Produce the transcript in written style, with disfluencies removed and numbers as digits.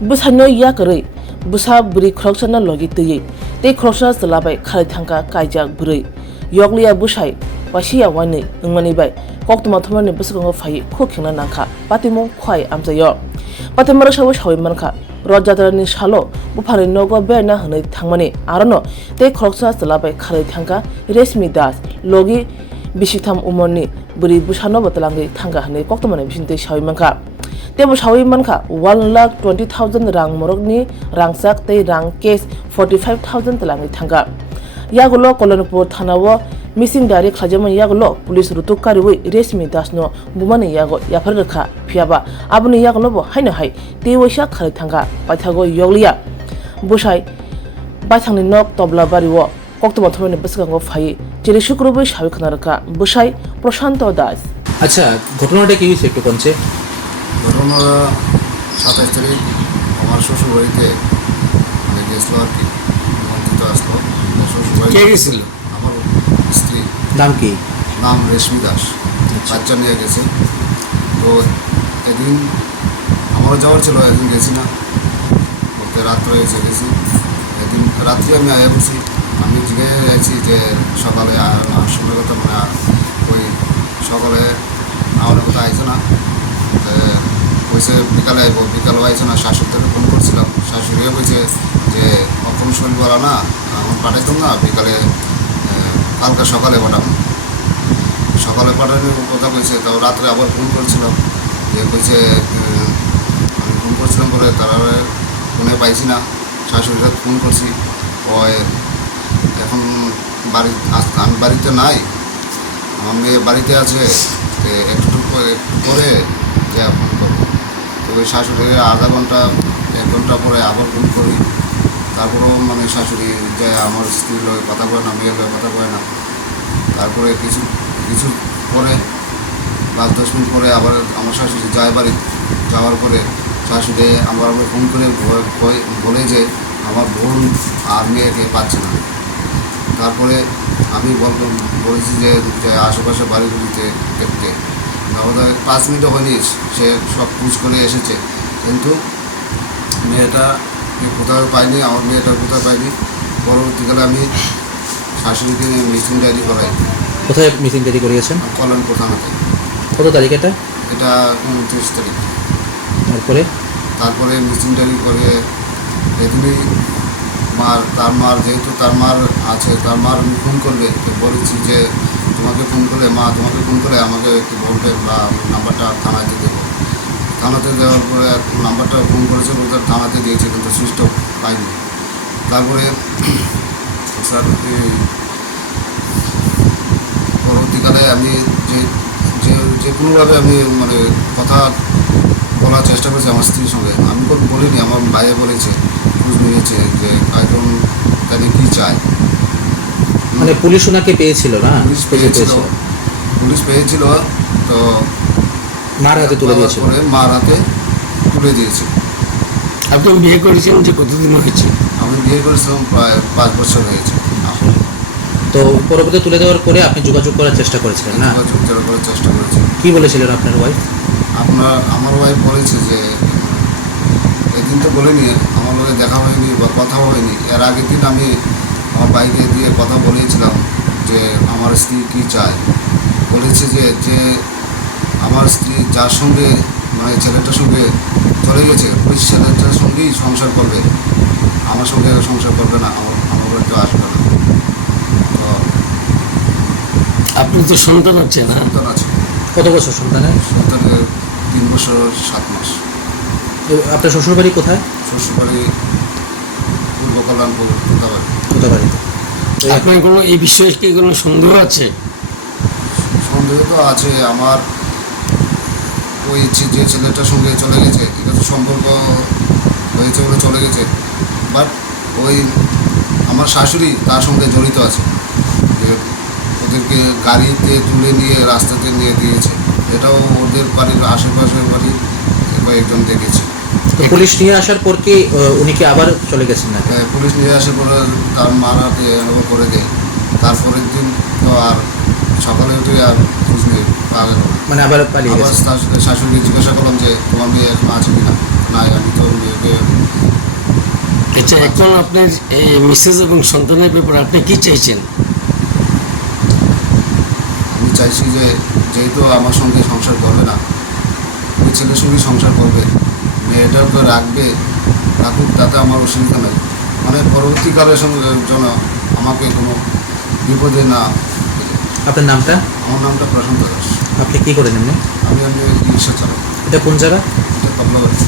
Busano yakari, Busa Buri Croxana Logiti, they crossas the labai Kalitanga Kaijak Buri, Yoglia Bushai, Washia Wani, Umani by, Koktomatomani Busko Fai, cooking and Nanka, Patimo, Quai, Amzayor. Patamarasha wish how manka, Roger ni Shalo, Bupari Nogo Berna, Hane Tangmani, I don't know, they crossas the labai Kalitanga, erase me das, Logi, Bishitam Umoni, Buri Bushano Batalangi, Tanga, Hane, Koktomani, Bishinte Shawimanka. They was how manka 1,20,000 rang morogni rang sak te rang case 45,000 talangi thanga yagulo kolonpur thanawo missing dari khajaman yagulo police rutukari we resmi dasno bumani yago yafar rakha phiaba abuni yagulo bo haina hai te wesha khari thanga paithago yoglia bushai baithangni nok tobla bariwo kokto thomene basgango phai chiri shukrubu shawi khanaraka bushai prashanto das আচ্ছা ঘটনাটা কি হয়েছে একটু কোনছে ঘটনা 27 তারিখ আমার শ্বশুর বাড়িতে গেছিল আর কি মন্ত্রিত আসলো শ্বশুর বাড়ি কে গেছিল আমার স্ত্রী নাম কি নাম রেশমি দাস বাচ্চা নিয়ে গেছে তো এদিন আমারও যাওয়ার ছিল একদিন গেছি না বলতে রাত্রে এসে গেছি একদিন রাত্রে আমি আয়া বসি আমি জিজ্ঞাসা যাচ্ছি যে সকালে সময় কথা মানে ওই সকালে আমার কথা আইছে না কইছে বিকালে আইব বিকালে আইছে না শাশুড়িকে ফোন করছিলাম শাশুড়িও কইছে যে অক্ষম শরীরওয়ালা না এখন পাঠাইতাম না বিকালে কালকে সকালে পাঠাবো সকালে পাঠানোর কথা কইছে তাও রাত্রে আবার ফোন করছিলাম যে কইছে আমি ফোন করছিলাম বলে তারা ফোনে পাইছি না শাশুড়িরা ফোন করছি ওই এখন বাড়ি আমি বাড়িতে নাই আমার মেয়ে বাড়িতে আছে একটু করে যে ফোন করবো তো ওই শাশুড়িকে আধা ঘন্টা 1 ঘন্টা পরে আবার ফোন করি তারপরেও মানে শাশুড়ি যে আমার স্ত্রীর লগে কথা কয় না মেয়ের লগে কথা কয় না তারপরে কিছু পরে 5-10 মিনিট পরে আবার আমার শাশুড়ি যায় বাড়ি যাওয়ার পরে শাশুড়ি আবার ফোন করে বলে যে আমার বোন আর মেয়েকে পাচ্ছে না তারপরে আমি বলেছি যে আশেপাশে বাড়িগুলিতে দেখতে আমাদের 5 মিনিটও হয়নি সে সব খোঁজ করে এসেছে কিন্তু মেয়েটা কোথাও পাইনি আমার মেয়েটা কোথাও পাইনি পরবর্তীকালে আমি শাশুড়িকে মিসিং ডায়েরি করাই কোথায় মিসিং ডায়েরি করিয়েছেন কল্যাণপুর থানাতে কত তারিখ এটা 29 তারিখ তারপরে মিসিং ডায়েরি করে এদিনই তার মার যেহেতু তার মার আছে তার মার আমি ফোন করবে বলেছি যে তোমাকে ফোন করে আমাকে একটু বলবে বা নাম্বারটা থানাতে দেবো থানাতে দেওয়ার পরে নাম্বারটা ফোন করেছে বলতে থানাতে দিয়েছে কিন্তু সুইচ অফ পাইনি তারপরে স্যার পরবর্তীকালে আমি যে কোনোভাবে আমি মানে কথা বলার চেষ্টা করেছি আমার স্ত্রীর সঙ্গে আমি বলিনি আমার ভাইয়ে বলেছে খোঁজ নিয়েছে যে একদম তাদের কী চায় মানে পুলিশ ওনাকে পেয়েছিল না পুলিশ পেয়েছিল তো মার হাতে তুলে দিয়েছিল মার হাতে তুলে দিয়েছে আপনি বিয়ে করেছেন যে কতদিন হয়েছে আমি বিয়ে করেছিলাম প্রায় 5 বছর হয়েছে তো পরবর্তী তুলে দেওয়ার পরে আপনি যোগাযোগ করার চেষ্টা করেছিলেন না যোগাযোগ করার চেষ্টা করেছি কি বলেছিলেন আপনার ওয়াইফ আমার ওয়াইফ বলেছে যে এদিন তো বলেনি আমার লোকে দেখা হয়নি বা কথাও হয়নি এর আগের দিন আমি আমার বাইকে দিয়ে কথা বলেছিলাম যে আমার স্ত্রী কী চায় বলেছে যে আমার স্ত্রী যার সঙ্গে মানে ছেলেটার সঙ্গে চলে গেছে ওই ছেলেটার সঙ্গেই সংসার করবে আমার সঙ্গে সংসার করবে না আমার বাড়িতে আসবে না তো আপনি তো সন্তান আছে না সন্তান আছে কত বছর সন্তানের 3 বছর 7 মাস আপনার শ্বশুরবাড়ি কোথায় শ্বশুরবাড়ি পূর্ব কল্যাণপুর কোথাবাড়িতে আপনার কোনো এই বিষয়ে কি কোনো সন্দেহ আছে সন্দেহ তো আছে আমার ওই যে ছেলেটার সঙ্গে চলে গেছে এটা তো সম্পর্ক হয়েছে বলে চলে গেছে বাট ওই আমার শাশুড়ি তার সঙ্গে জড়িত আছে যে ওদেরকে গাড়িতে তুলে নিয়ে রাস্তাতে নিয়ে দিয়েছে এটাও ওদের বাড়ির আশেপাশের বাড়ি কয়েকজন দেখেছে পুলিশ নিয়ে আসার পর কি উনি কি আবার চলে গেছেন না হ্যাঁ পুলিশ নিয়ে আসার পরে তার মারাতে করে দেয় তারপরের দিন তো আর সকালে উঠে আর খোঁজ নেই মানে আবার পালিয়ে গেছে শাশুড়িকে জিজ্ঞাসা করলাম যে তোমার মেয়ে এখন আছে কিনা না আমি তো মেয়েকে আচ্ছা, এখন আপনার মিসেস এবং সন্তানের ব্যাপারে আপনি কি চাইছেন? আমি চাইছি যে যেহেতু আমার সঙ্গে সংসার করবে না, ওই ছেলের সঙ্গে সংসার করবে, মেয়েটার তো রাখুক, তাতে আমার অসুবিধা নেই। মানে পরবর্তীকালের সঙ্গে যেন আমাকে কোনো বিপদে না ফেলে। আপনার নামটা? আমার নামটা প্রশান্ত দাস। আপনি কি করেন এমনি? আমি রিক্সা চালাই। এটা কোন জায়গা? এটা কমলাবাড়ি।